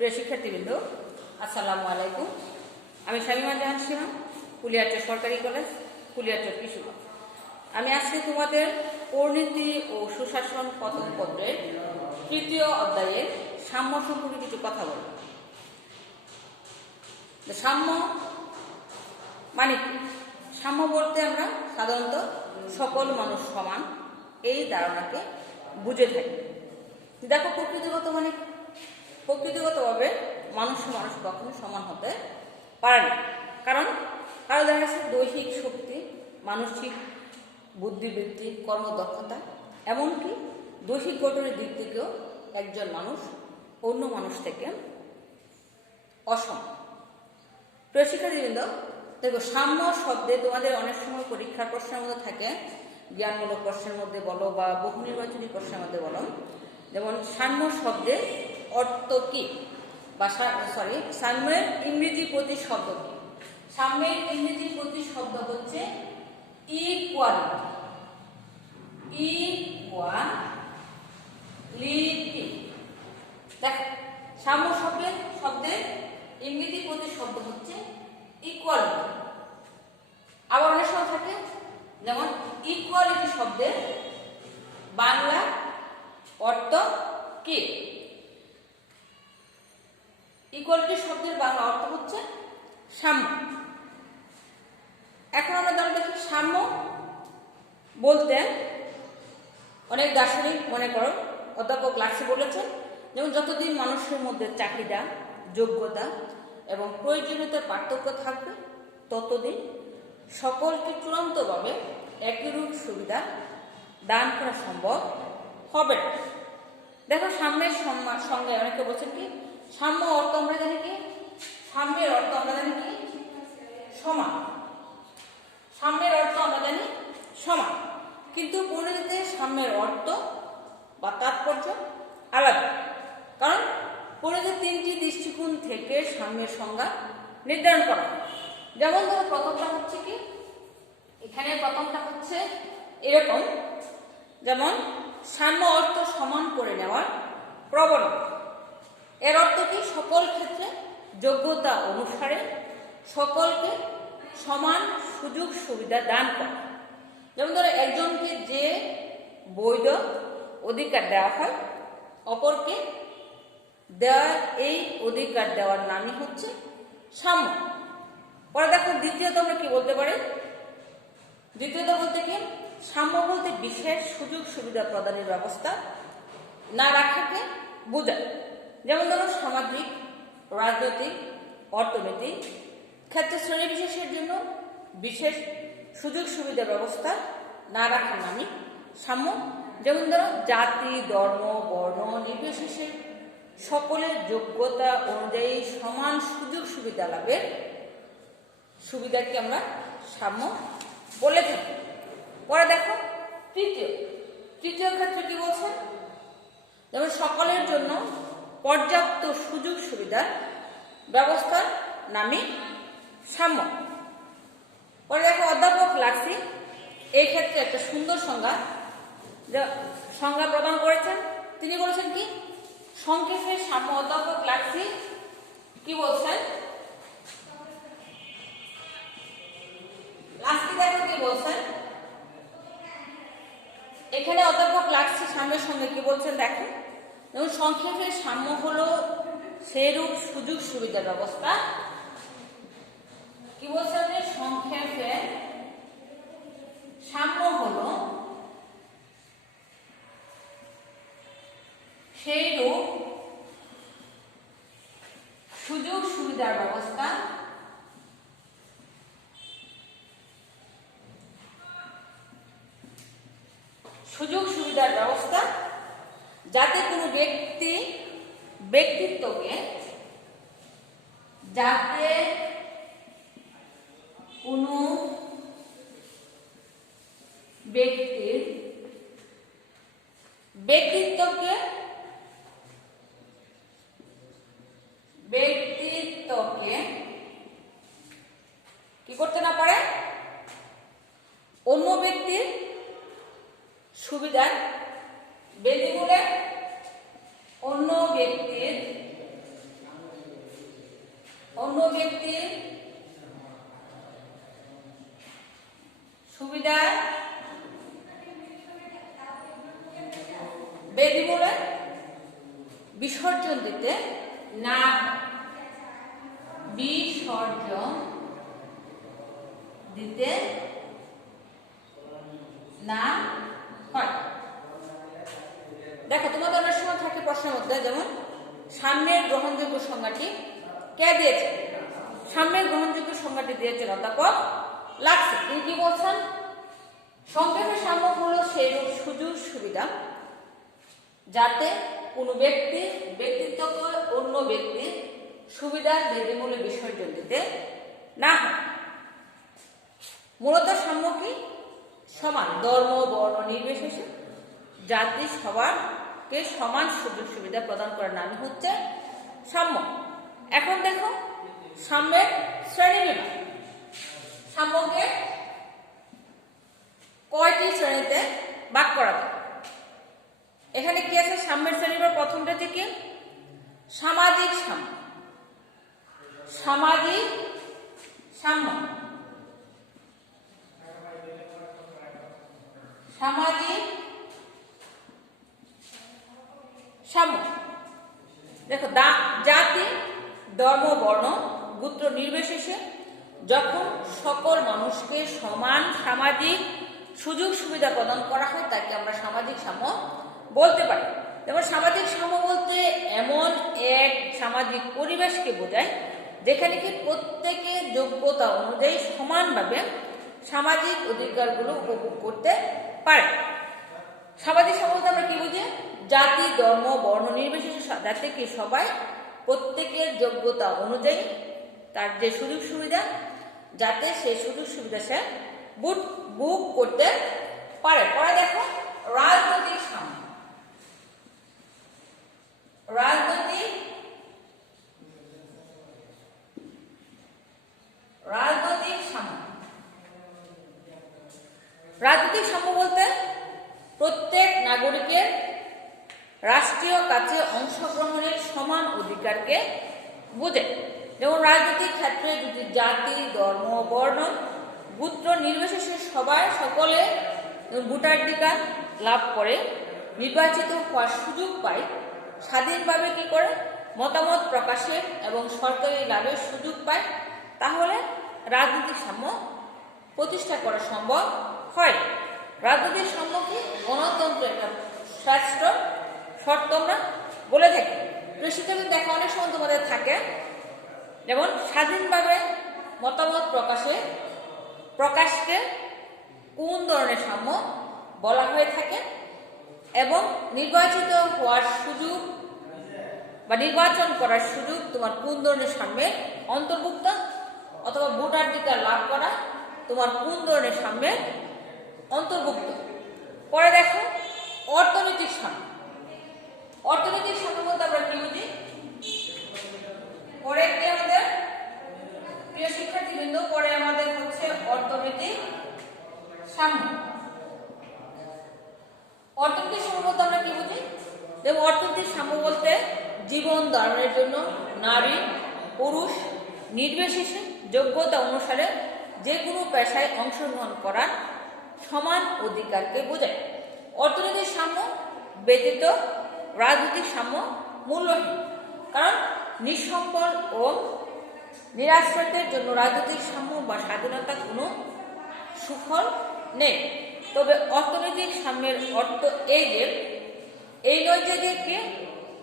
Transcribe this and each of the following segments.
প্রিয় শিক্ষার্থীবৃন্দ, আসসালামু আলাইকুম। আমি শামিমা জাহান সিনহা, কুলিয়ারচর সরকারি কলেজ, কুলিয়ারচর কিশোরগঞ্জ। আমি আজকে তোমাদের পরিণতি ও সুশাসন প্রথম পত্রের তৃতীয় অধ্যায়ের সাম্য সম্পর্কে কিছু কথা বলব। সাম্য মানে কি? সাম্য বলতে আমরা সাধারণত সকল মানুষ সমান এই ধারণাকে বুঝে থাকি। দেখো, প্রকৃতিগতভাবে মানুষ কখনো সমান হতে পারে না। কারণ দেখা যাচ্ছে দৈহিক শক্তি, মানসিক বুদ্ধিবৃত্তি, কর্মদক্ষতা, এমনকি দৈহিক গঠনের দিক থেকেও একজন মানুষ অন্য মানুষ থেকে অসম। প্রিয় শিক্ষার্থীবৃন্দ, দেখো, সাম্য শব্দে তোমাদের অনেক সময় পরীক্ষার প্রশ্নের মধ্যে থাকে, জ্ঞানমূলক প্রশ্নের মধ্যে বলো বা বহু নির্বাচনী প্রশ্নের মধ্যে বলো, যেমন সাম্য শব্দের অর্থ কি, বা সাম্যের ইংরেজি প্রতিশব্দ কি? সাম্যের ইংরেজি প্রতিশব্দ হচ্ছে ইকুয়ালিটি। দেখো, সাম্য শব্দের ইংরেজি প্রতিশব্দ হচ্ছে ইকুয়ালিটি। আবার অনেক সময় থাকে, যেমন ইকুয়ালিটি শব্দের বাংলা অর্থ কি? ইকুয়ালিটি শব্দের বাংলা অর্থ হচ্ছে সাম্য। এখন আমরা দেখি, সাম্য বলতে অনেক দার্শনিক, মনে করো অধ্যাপক লাক্সি বলেছেন, যেমন যতদিন মানুষের মধ্যে চাহিদা, যোগ্যতা এবং প্রয়োজনীয়তার পার্থক্য থাকবে, ততদিন সকলকে চূড়ান্তভাবে একইরূপ সুবিধা দান করা সম্ভব হবে না। দেখো, সাম্যের সঙ্গে অনেকে বলছেন কি, সাম্য অর্থ আমরা জানি কি? সাম্যের অর্থ আমরা জানি কি? সমান। সাম্যের অর্থ আমরা জানি সমান, কিন্তু পরিণতিতে সাম্যের অর্থ বা তাৎপর্য আলাদা। কারণ পরিণতিতে তিনটি দৃষ্টিকোণ থেকে সাম্যের সংজ্ঞা নির্ধারণ করা হয়। যেমন ধরো, প্রথমটা হচ্ছে কি, এখানে প্রথমটা হচ্ছে এরকম, যেমন সাম্য অর্থ সমান করে নেওয়ার প্রবণতা। এর অর্থ কি? সকল ক্ষেত্রে যোগ্যতা অনুসারে সকলকে সমান সুযোগ সুবিধা দান করা। যেমন ধরো, একজনকে যে বৈধ অধিকার দেওয়া হয়, অপরকে এই অধিকার দেওয়ার নামই হচ্ছে সাম্য। পরে দেখো, দ্বিতীয়ত আমরা কি বলতে পারি? দ্বিতীয়ত বলতে কি, সাম্য বলতে বিশেষ সুযোগ সুবিধা প্রদানের ব্যবস্থা না রাখাকে বোঝায়। যেমন ধরো, সামাজিক, রাজনৈতিক, অর্থনৈতিক ক্ষেত্রে শ্রেণী বিশেষের জন্য বিশেষ সুযোগ সুবিধা ব্যবস্থা না রাখার নামই সাম্য। যেমন ধরো, জাতি, ধর্ম, বর্ণ নির্বিশেষে সকলের যোগ্যতা অনুযায়ী সমান সুযোগ সুবিধা লাভের সুবিধাকে আমরা সাম্য বলে থাকি। পরে দেখো, তৃতীয় ক্ষেত্রে কি বলছেন? যেমন সকলের জন্য পর্যাপ্ত সুযোগ সুবিধার ব্যবস্থার নামই সাম্য। পরে দেখো, অধ্যাপক লাক্সি এই ক্ষেত্রে একটা সুন্দর সংজ্ঞা প্রদান করেছেন। তিনি বলেছেন কি, সংক্ষেপে সাম্য, অধ্যাপক লাক্সি কি বলছেন? দেখো কি বলছেন এখানে অধ্যাপক লাক্সি সাম্যের সঙ্গে কি বলছেন দেখো। যেমন সংক্ষেপে সাম্য হলো সেরূপ সুযোগ সুবিধার ব্যবস্থা। কি বলছেন? সংক্ষেপে সাম্য হলো সেইরূপ সুযোগ সুবিধার ব্যবস্থা যাতে কোনো ব্যক্তিত্বকে কি করতে না পারে, অন্য ব্যক্তির সুবিধার বিনিময়ে অন্য ব্যক্তির বিসর্জন দিতে না বিসর্জন দিতে না হয়। দেখো তোমাদের অনেক সময় থাকে প্রশ্নের মধ্যে, যেমন সাম্যের গ্রহণযোগ্য সংজ্ঞাটি কে দিয়েছে? সাম্যের গ্রহণযোগ্য সংজ্ঞাটি দিয়েছেন অধ্যাপক লাক্সি। তিনি কি বলছেন? সংক্ষেপে সাম্য হলো সেই সুযোগ সুবিধা যাতে কোনো ব্যক্তি ব্যক্তিত্বকে অন্য ব্যক্তির সুবিধার বিনামূল্যে বিসর্জন দিতে না হয়। মূলত সাম্য কি? সমান ধর্ম বর্ণ নির্বিশেষে জাতি সবারকে সমান সুযোগ সুবিধা প্রদান করার নামই হচ্ছে সাম্য। এখন দেখো সাম্যের শ্রেণীবিভাগ। সাম্যকে কয়টি শ্রেণীতে ভাগ করা যায়? এখানে কি আছে? সাম্যের শ্রেণীবিভাগ প্রথমটা থেকে সামাজিক সাম্য। সামাজিক সাম্য, সামাজিক সাম্য। দেখো জাতি ধর্ম বর্ণ গোত্র নির্বিশেষে যখন সকল মানুষকে সমান সামাজিক সুযোগ সুবিধা প্রদান করা হয় তাকে আমরা সামাজিক সাম্য বলতে পারি। যেমন সামাজিক সাম্য বলতে এমন এক সামাজিক পরিবেশকে বোঝায় যেখানে কি প্রত্যেকের যোগ্যতা অনুযায়ী সমানভাবে সামাজিক অধিকারগুলো উপভোগ করতে পারে। সামাজিক সাম্য বলতে আমরা কি বুঝি? জাতি ধর্ম বর্ণ নির্বিশেষে যাতে কি সবাই প্রত্যেকের যোগ্যতা অনুযায়ী তার যে সুযোগ সুবিধা যাতে সেই সুযোগ সুবিধা সে বুক করতে পারে। পরে দেখো রাজনৈতিক সাম্য। রাজনৈতিক সাম্য, রাজনৈতিক সাম্য বলতে প্রত্যেক নাগরিকের রাষ্ট্রীয় কাজে অংশগ্রহণের সমান অধিকারকে বোঝে। যেমন রাজনৈতিক ক্ষেত্রে যদি জাতি ধর্ম বর্ণ গোত্র নির্বিশেষে সকলে ভোটাধিকার লাভ করে, নির্বাচিত হওয়ার সুযোগ পায়, স্বাধীনভাবে কি করে মতামত প্রকাশের এবং সরকারি লাভের সুযোগ পায়, তাহলে রাজনৈতিক সাম্য প্রতিষ্ঠা করা সম্ভব হয়। রাজনৈতিক সাম্য কি? গণতন্ত্রের একটা শ্রেষ্ঠ শর্ত আমরা বলে থাকি। শিক্ষার্থী দেখো অনেক সময় তোমাদের থাকে, যেমন স্বাধীনভাবে মতামত প্রকাশকে কোন ধরনের সাম্য বলা হয়ে থাকে, এবং নির্বাচিত হওয়ার সুযোগ বা নির্বাচন করার সুযোগ তোমার কোন ধরনের সাম্যের অন্তর্ভুক্ত, অথবা ভোটাধিকার লাভ করা তোমার কোন ধরনের সাম্যের অন্তর্ভুক্ত। পরে দেখো অর্থনৈতিক সাম্য। অর্থনৈতিক সাম্য বলতে আমরা কি বুঝি? পরে কি আমাদের প্রিয় শিক্ষার্থীবৃন্দ, পরে আমাদের হচ্ছে অর্থনৈতিক সাম্য। অর্থনৈতিক সাম্য বলতে আমরা কি বুঝি? যেমন অর্থনৈতিক সাম্য বলতে জীবন ধারণের জন্য নারী পুরুষ নির্বিশেষে যোগ্যতা অনুসারে যে কোনো পেশায় অংশগ্রহণ করার সমান অধিকারকে বোঝায়। অর্থনৈতিক সাম্য ব্যতীত রাজনৈতিক সাম্য মূল্যহীন, কারণ নিঃসম্বল ও নিরাশ্রিতের জন্য রাজনৈতিক সাম্য বা স্বাধীনতার কোনো সুফল নেই। তবে অর্থনৈতিক সাম্যের অর্থ এই নয় যে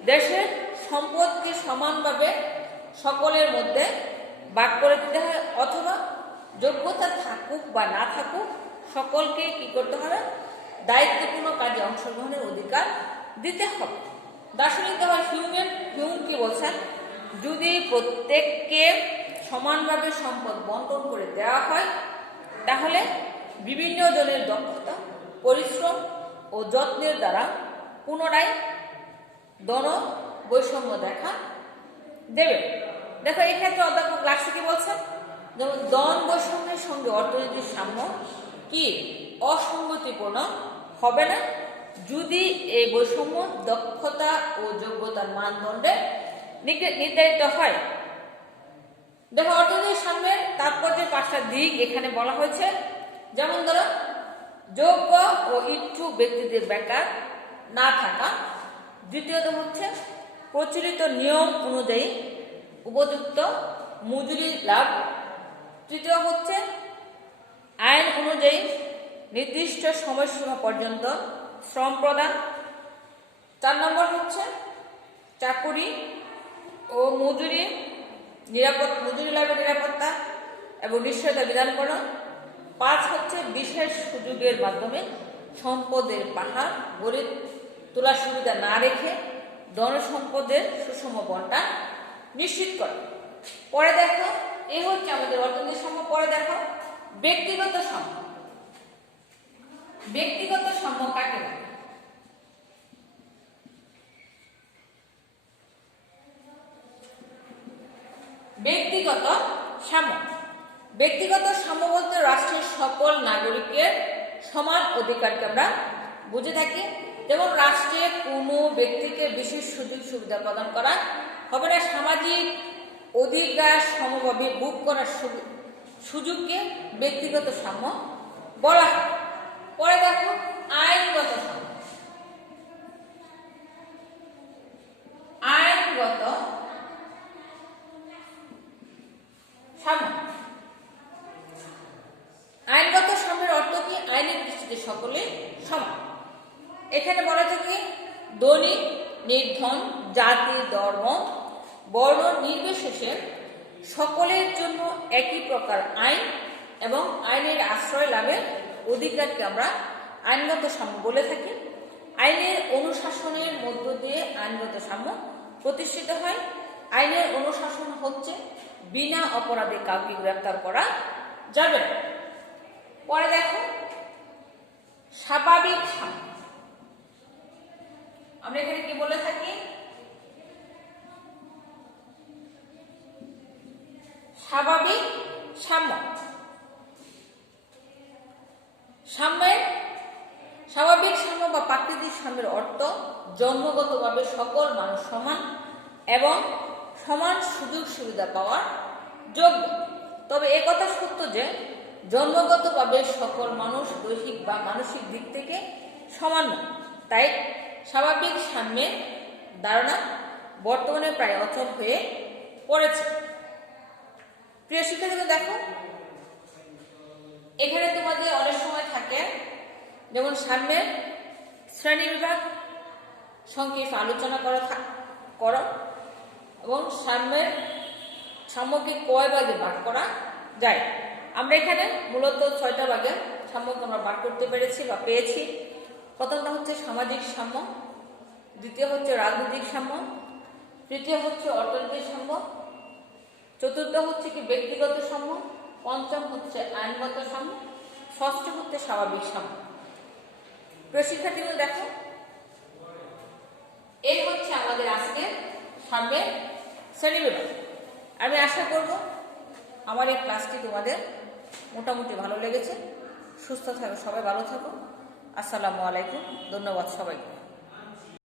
দেশের সম্পদকে সমানভাবে সকলের মধ্যে ভাগ করে দিতে হয়, অথবা যোগ্যতা থাকুক বা না থাকুক সকলকে কি করতে হবে? দায়িত্বপূর্ণ কাজে অংশগ্রহণের অধিকার দিতে হবে। দার্শনিক হিউম কি বলছেন? যদি প্রত্যেককে সমানভাবে সম্পদ বন্টন করে দেওয়া হয় তাহলে বিভিন্ন জনের দক্ষতা পরিশ্রম ও যত্নের দ্বারা পুনরায় ধন বৈষম্য দেখা দেবে। দেখো এই ক্ষেত্রে অধ্যাপক লাক্সি কি বলছেন? যেমন ধন বৈষম্যের সঙ্গে অর্থনৈতিক সাম্য কি অসঙ্গতিপূর্ণ হবে না যদি এই বৈষম্য দক্ষতা ও যোগ্যতার মানদণ্ডে নির্ধারিত হয়। দেখো অর্থনৈতিক সাম্যের তাৎপর্যের 5টা দিক এখানে বলা হয়েছে। যেমন ধরো যোগ্য ও ইচ্ছুক ব্যক্তিদের বেকার না থাকা, দ্বিতীয়ত হচ্ছে প্রচলিত নিয়ম অনুযায়ী উপযুক্ত মজুরি লাভ। তৃতীয় হচ্ছে আইন অনুযায়ী নির্দিষ্ট সময়সীমা পর্যন্ত শ্রম প্রদান। 4 নম্বর হচ্ছে চাকুরি ও মজুরি লাভের নিরাপত্তা এবং নিশ্চয়তা বিধান করা। 5 হচ্ছে বিশেষ সুযোগের মাধ্যমে সম্পদের পাহাড় গড়ে তোলার সুবিধা না রেখে ধনসম্পদের সুষম বন্টন নিশ্চিত করা। পরে দেখো, এই হচ্ছে আমাদের অর্থনৈতিক সাম্য। পরে দেখো ব্যক্তিগত সাম্য। ব্যক্তিগত সাম্য কাকে বলে? ব্যক্তিগত সাম্য। ব্যক্তিগত সাম্য বলতে রাষ্ট্রের সকল নাগরিকের সমান অধিকারকে আমরা বুঝে থাকি। যেমন রাষ্ট্রে কোনো ব্যক্তিকে বিশেষ সুযোগ সুবিধা প্রদান করা হবে না, সামাজিক অধিকার সমভাবে ভোগ করার সুযোগকে ব্যক্তিগত সাম্য বলা হয়। পরে দেখো আইনগত সাম্য। আইনগত সাম্য। আইনগত সাম্যের অর্থ কি? আইনের দৃষ্টিতে সকলে সমান। এখানে বলা থাকে ধনী নির্ধন জাতি ধর্ম বর্ণ নির্বিশেষে সকলের জন্য একই প্রকার আইন এবং আইনের আশ্রয় লাভের অধিকারকে আমরা আইনগত সাম্য বলে থাকি। আইনের অনুশাসনের মধ্য দিয়ে আইনগত সাম্য প্রতিষ্ঠিত হয়। আইনের অনুশাসন হচ্ছে বিনা অপরাধে কাউকে গ্রেফতার করা যাবে না। পরে দেখো স্বাভাবিক সাম্য। আমরা এখানে কি বলে থাকি? স্বাভাবিক সাম্য। স্বাভাবিক সাম্য বা প্রাকৃতিক সাম্যের অর্থ জন্মগতভাবে সকল মানুষ সমান এবং সমান সুযোগ সুবিধা পাওয়ার যোগ্য। তবে একথা সত্য যে জন্মগতভাবে সকল মানুষ দৈহিক বা মানসিক দিক থেকে সমান নয়। তাই স্বাভাবিক সাম্যের ধারণা বর্তমানে প্রায় অচল হয়ে পড়েছে। প্রিয় শিক্ষার্থীরা দেখো, এখানে তোমাদের অনেক সময় থাকে যেমন সাম্যের শ্রেণী বিভাগ সংক্ষেপে আলোচনা করো এবং সাম্যকে কয় ভাগে ভাগ করা যায়। আমরা এখানে মূলত 6টা ভাগে সাম্যকে আমরা ভাগ করতে পেরেছি বা পেয়েছি। প্রথমটা হচ্ছে সামাজিক সাম্য, দ্বিতীয় হচ্ছে রাজনৈতিক সাম্য, তৃতীয় হচ্ছে অর্থনৈতিক সাম্য, চতুর্থ হচ্ছে কি ব্যক্তিগত সাম্য, পঞ্চম হচ্ছে আইনগত সাম্য, ষষ্ঠ হচ্ছে স্বাভাবিক সাম্য। শিক্ষার্থীগুলো দেখো, এই হচ্ছে আমাদের আজকের সাম্যের শ্রেণীবিভাগ। আমি আশা করব আমার এই ক্লাসটি তোমাদের মোটামুটি ভালো লেগেছে। সুস্থ থাকো, সবাই ভালো থাকো। আসসালামু আলাইকুম। ধন্যবাদ সবাইকে।